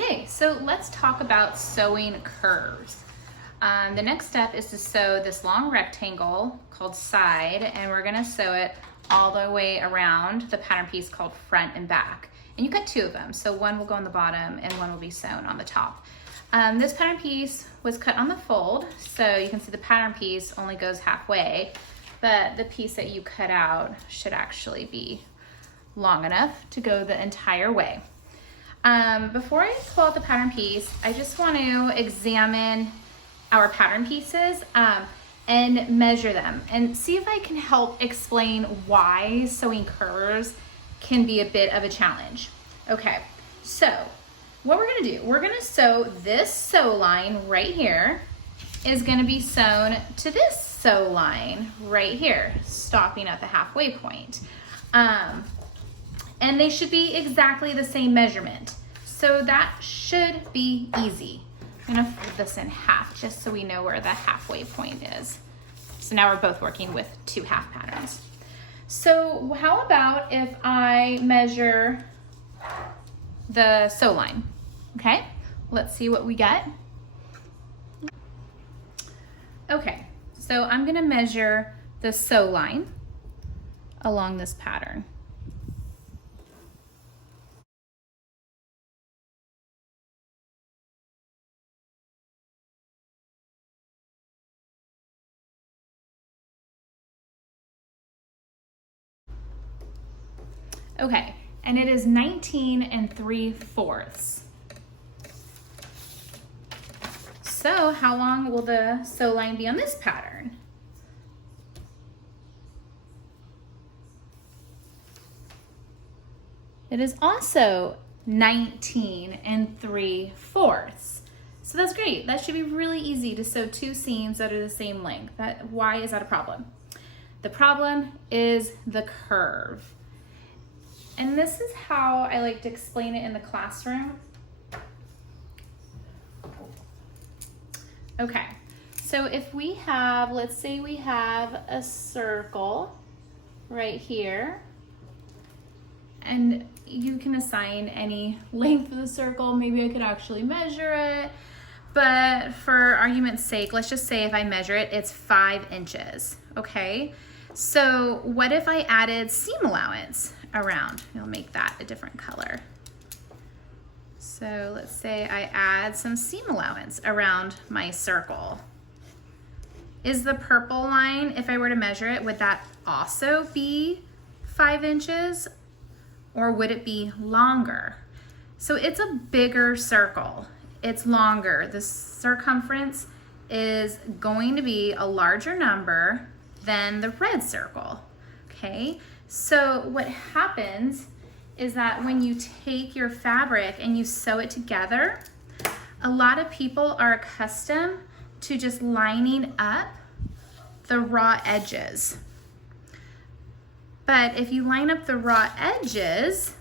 Okay, so let's talk about sewing curves. The next step is to sew this long rectangle called side, and we're gonna sew it all the way around the pattern piece called front and back. And you got two of them, so one will go on the bottom and one will be sewn on the top. This pattern piece was cut on the fold, so you can see the pattern piece only goes halfway, but the piece that you cut out should actually be long enough to go the entire way. Before I pull out the pattern piece, I just want to examine our pattern pieces and measure them and see if I can help explain why sewing curves can be a bit of a challenge. Okay, so what we're gonna do, we're gonna sew this sew line right here is gonna be sewn to this sew line right here, stopping at the halfway point. And they should be exactly the same measurement. So that should be easy. I'm gonna fold this in half just so we know where the halfway point is. So now we're both working with two half patterns. So how about if I measure the sew line? Okay, let's see what we get. Okay, so I'm gonna measure the sew line along this pattern. Okay, and it is 19 3/4. So how long will the sew line be on this pattern? It is also 19 3/4. So that's great. That should be really easy to sew two seams that are the same length. Why is that a problem? The problem is the curve. And this is how I like to explain it in the classroom. Okay, so if we have, let's say we have a circle right here, and you can assign any length of the circle. Maybe I could actually measure it, but for argument's sake, let's just say if I measure it, it's 5 inches, okay? So what if I added seam allowance around? We'll make that a different color. So let's say I add some seam allowance around my circle. Is the purple line, if I were to measure it, would that also be 5 inches? Or would it be longer? So it's a bigger circle. It's longer. The circumference is going to be a larger number than the red circle, okay? So what happens is that when you take your fabric and you sew it together, a lot of people are accustomed to just lining up the raw edges. But if you line up the raw edges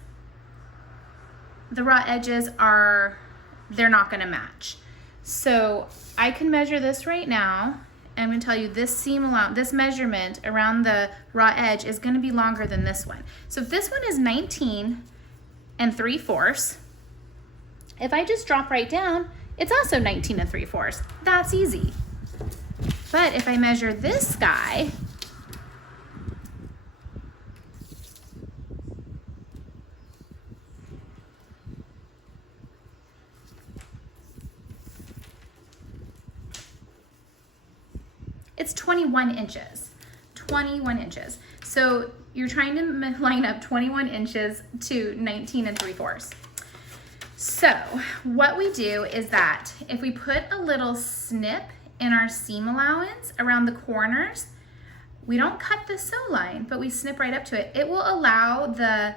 are, they're not gonna match. So I can measure this right now. I'm gonna tell you this this measurement around the raw edge is gonna be longer than this one. So if this one is 19 3/4, if I just drop right down, it's also 19 3/4. That's easy. But if I measure this guy, it's 21 inches, 21 inches. So you're trying to line up 21 inches to 19 3/4. So what we do is that if we put a little snip in our seam allowance around the corners, we don't cut the sew line, but we snip right up to it. It will allow the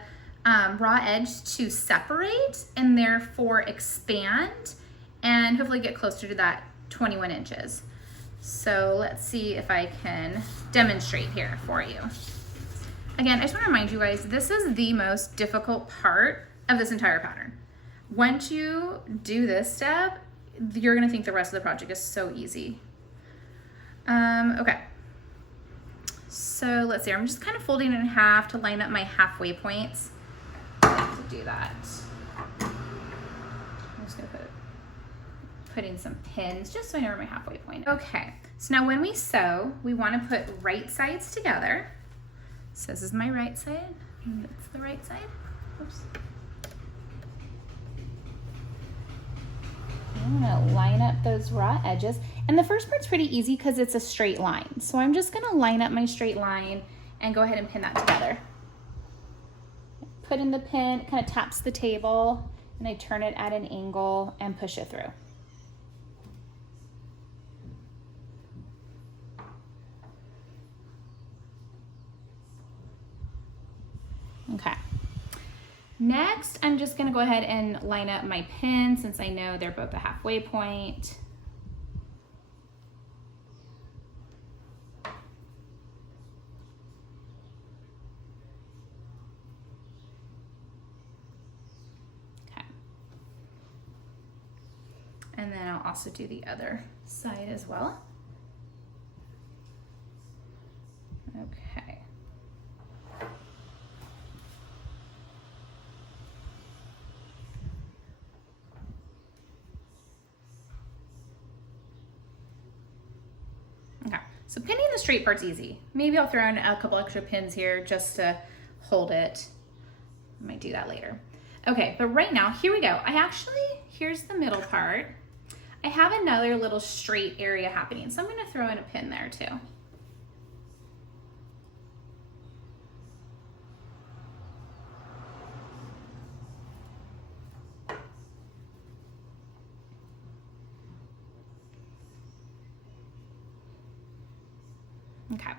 raw edge to separate and therefore expand and hopefully get closer to that 21 inches. So let's see if I can demonstrate here for you. Again, I just want to remind you guys, this is the most difficult part of this entire pattern. Once you do this step, you're going to think the rest of the project is so easy. Okay, so let's see, I'm just kind of folding it in half to line up my halfway points. I like to do that. I'm just putting some pins just so I know where my halfway point is. Okay, so now when we sew, we want to put right sides together. So this is my right side, and that's the right side. Oops. I'm gonna line up those raw edges. And the first part's pretty easy because it's a straight line. So I'm just gonna line up my straight line and go ahead and pin that together. Put in the pin, it kind of taps the table, and I turn it at an angle and push it through. Okay. Next, I'm just gonna go ahead and line up my pins since I know they're both a halfway point. Okay. And then I'll also do the other side as well. Okay. Okay, so pinning the straight part's easy. Maybe I'll throw in a couple extra pins here just to hold it. I might do that later. Okay, but right now, here we go. Here's the middle part. I have another little straight area happening, so I'm gonna throw in a pin there too. Okay,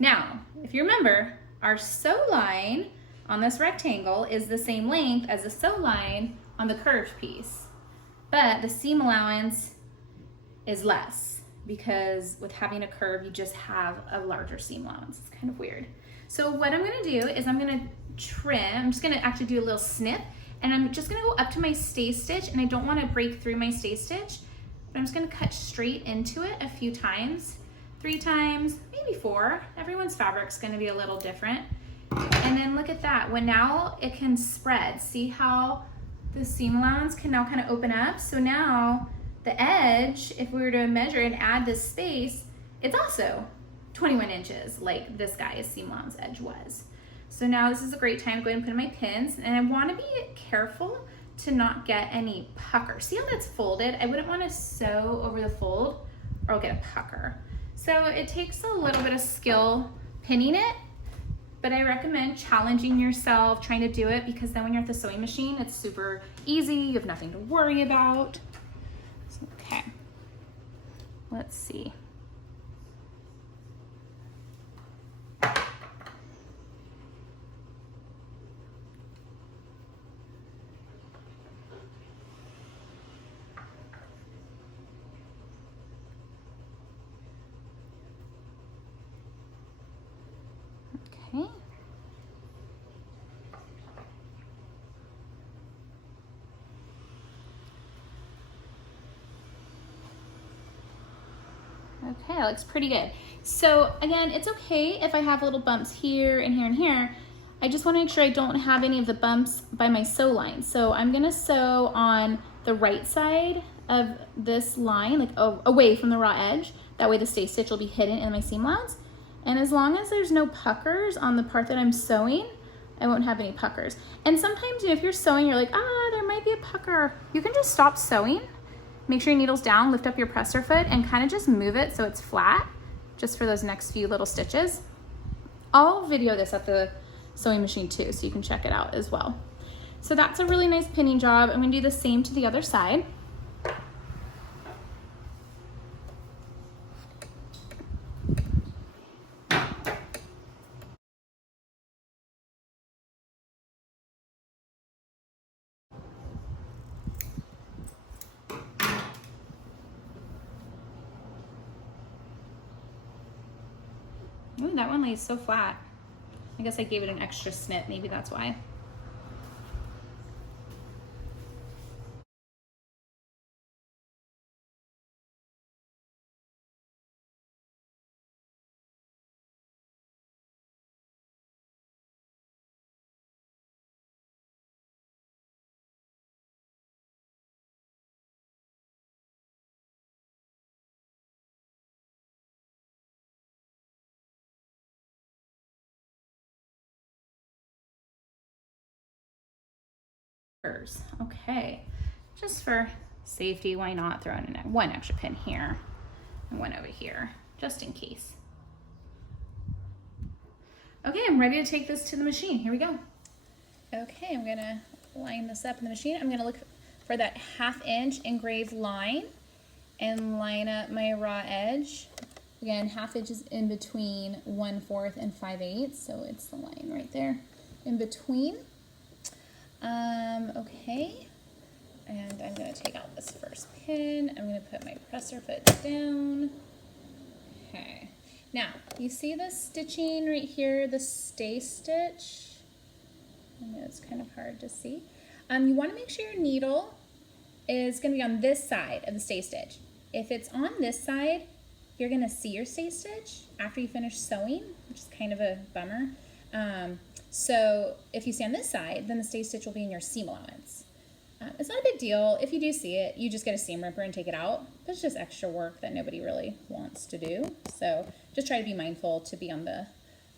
now, if you remember, our sew line on this rectangle is the same length as the sew line on the curved piece, but the seam allowance is less because with having a curve, you just have a larger seam allowance. It's kind of weird. So what I'm gonna do is I'm gonna trim, I'm just gonna actually do a little snip, and I'm just gonna go up to my stay stitch, and I don't wanna break through my stay stitch, but I'm just gonna cut straight into it a few times, 3 times, maybe 4. Everyone's fabric's gonna be a little different. And then look at that, when now it can spread. See how the seam allowance can now kind of open up? So now the edge, if we were to measure and add this space, it's also 21 inches like this guy's seam allowance edge was. So now this is a great time to go ahead and put in my pins, and I want to be careful to not get any pucker. See how that's folded? I wouldn't want to sew over the fold or I'll get a pucker. So it takes a little bit of skill pinning it, but I recommend challenging yourself, trying to do it, because then when you're at the sewing machine, it's super easy. You have nothing to worry about. Okay, let's see. Okay. Okay, that looks pretty good. So again, it's okay if I have little bumps here and here and here. I just want to make sure I don't have any of the bumps by my sew line. So I'm gonna sew on the right side of this line, like away from the raw edge. That way the stay stitch will be hidden in my seam allowance. And as long as there's no puckers on the part that I'm sewing, I won't have any puckers. And sometimes, you know, if you're sewing, you're like, there might be a pucker. You can just stop sewing. Make sure your needle's down, lift up your presser foot, and kind of just move it so it's flat, just for those next few little stitches. I'll video this at the sewing machine too, so you can check it out as well. So that's a really nice pinning job. I'm gonna do the same to the other side. Ooh, that one lays so flat. I guess I gave it an extra snip, maybe that's why. Okay, just for safety, why not throw in one extra pin here and one over here, just in case. Okay, I'm ready to take this to the machine. Here we go. Okay, I'm gonna line this up in the machine. I'm gonna look for that 1/2 inch engraved line and line up my raw edge. Again, 1/2 inch is in between 1/4 and 5/8, so it's the line right there in between. Okay, and I'm gonna take out this first pin. I'm gonna put my presser foot down. Okay, now you see the stitching right here, the stay stitch? I know it's kind of hard to see. You wanna make sure your needle is gonna be on this side of the stay stitch. If it's on this side, you're gonna see your stay stitch after you finish sewing, which is kind of a bummer. So if you see on this side, then the stay stitch will be in your seam allowance. It's not a big deal. If you do see it, you just get a seam ripper and take it out. It's just extra work that nobody really wants to do. So just try to be mindful to be on the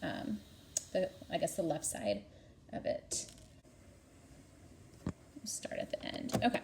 I guess the left side of it. Start at the end. Okay.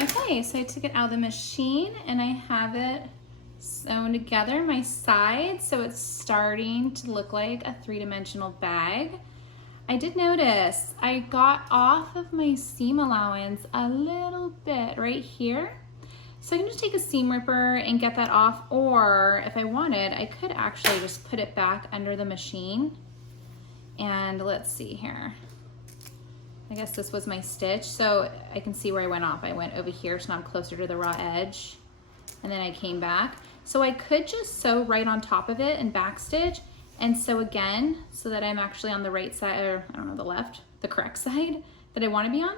Okay, so I took it out of the machine and I have it sewn together, my sides, so it's starting to look like a 3-dimensional bag. I did notice I got off of my seam allowance a little bit right here. So I can just take a seam ripper and get that off, or if I wanted, I could actually just put it back under the machine. And let's see here. I guess this was my stitch, so I can see where I went off. I went over here, so now I'm closer to the raw edge, and then I came back. So I could just sew right on top of it and back stitch and sew again so that I'm actually on the right side, or I don't know, the left, the correct side that I want to be on,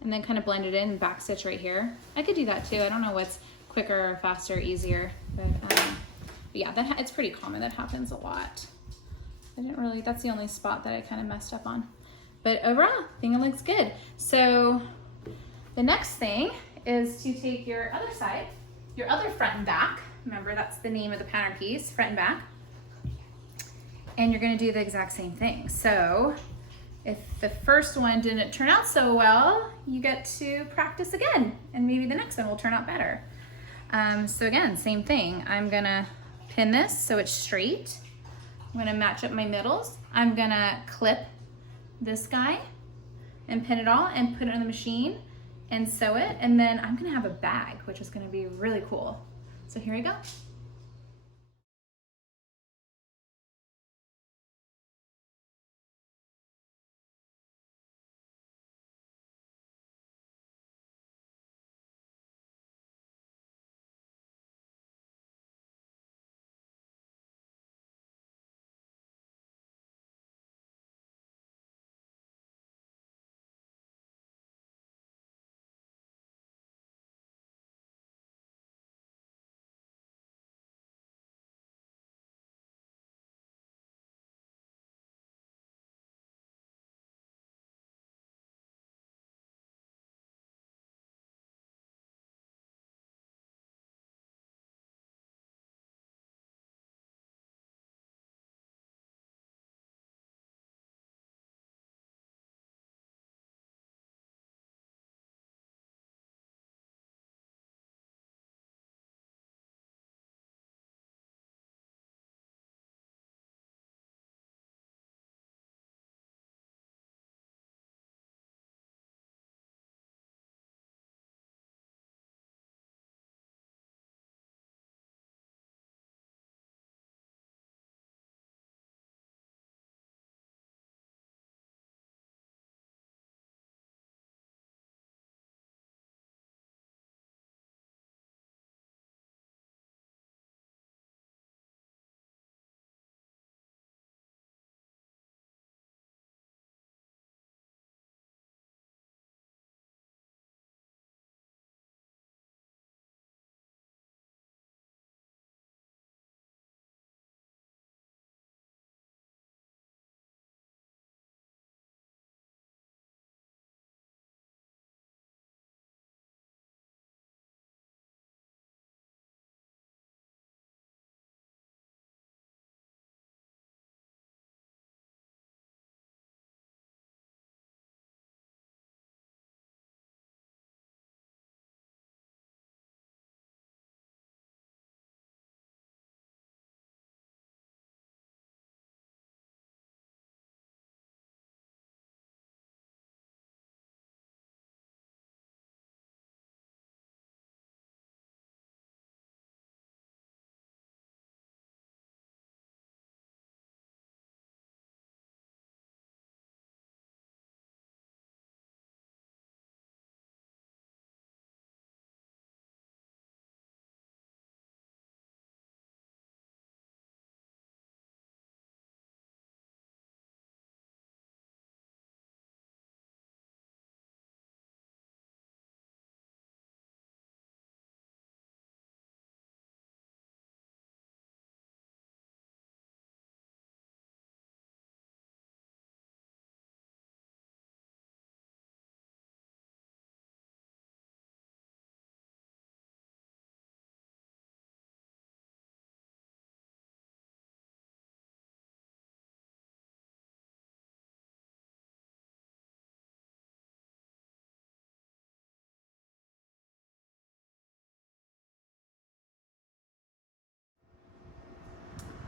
and then kind of blend it in and back stitch right here. I could do that too. I don't know what's quicker or faster or easier, but yeah, it's pretty common. That happens a lot. That's the only spot that I kind of messed up on. But overall, I think it looks good. So the next thing is to take your other side, your other front and back. Remember, that's the name of the pattern piece, front and back. And you're gonna do the exact same thing. So if the first one didn't turn out so well, you get to practice again, and maybe the next one will turn out better. So again, same thing. I'm gonna pin this so it's straight. I'm gonna match up my middles. I'm gonna clip this guy and pin it all and put it on the machine and sew it, and then I'm gonna have a bag, which is gonna be really cool. So here we go.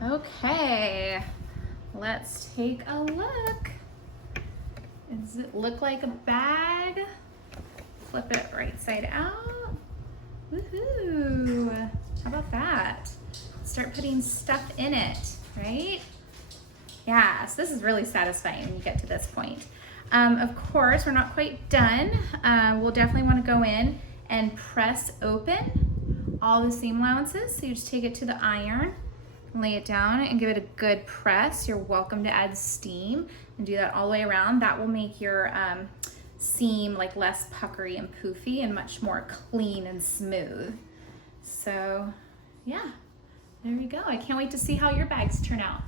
Okay, let's take a look. Does it look like a bag? Flip it right side out. Woohoo! How about that? Start putting stuff in it, right? Yeah, so this is really satisfying when you get to this point. Of course, we're not quite done. We'll definitely want to go in and press open all the seam allowances. So you just take it to the iron, lay it down and give it a good press. You're welcome to add steam and do that all the way around. That will make your seam like less puckery and poofy and much more clean and smooth. So yeah, there you go. I can't wait to see how your bags turn out.